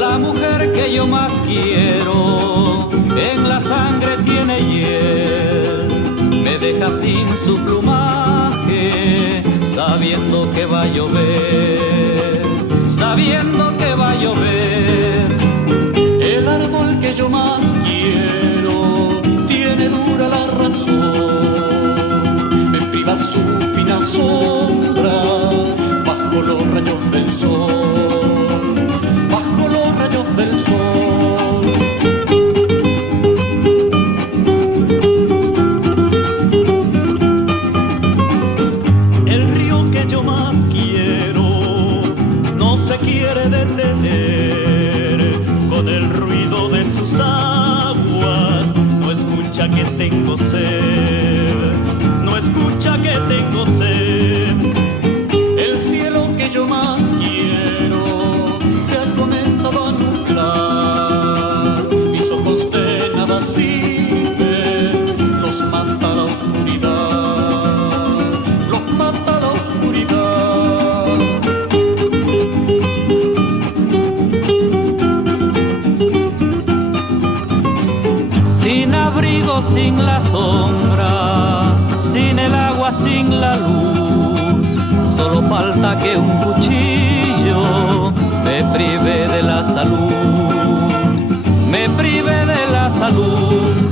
La mujer que yo más quiero en la sangre tiene hiel, me deja sin su plumaje, sabiendo que va a llover, sabiendo que va a llover. El árbol que yo más quiero tiene dura la razón, me priva su fina sombra bajo los rayos del sol, bajo los rayos del sol. El río que yo más quiero no se quiere detener, con el ruido de sus aguas no escucha que tengo sed, no escucha que tengo sed. El cielo que yo más quiero se ha comenzado a nublar, mis ojos de nada sirven, los mata la oscuridad, los mata la oscuridad. Sin abrigo, sin la sombra, sin el agua, sin la luz, solo falta que un cuchillo me prive de la salud, me prive de la salud.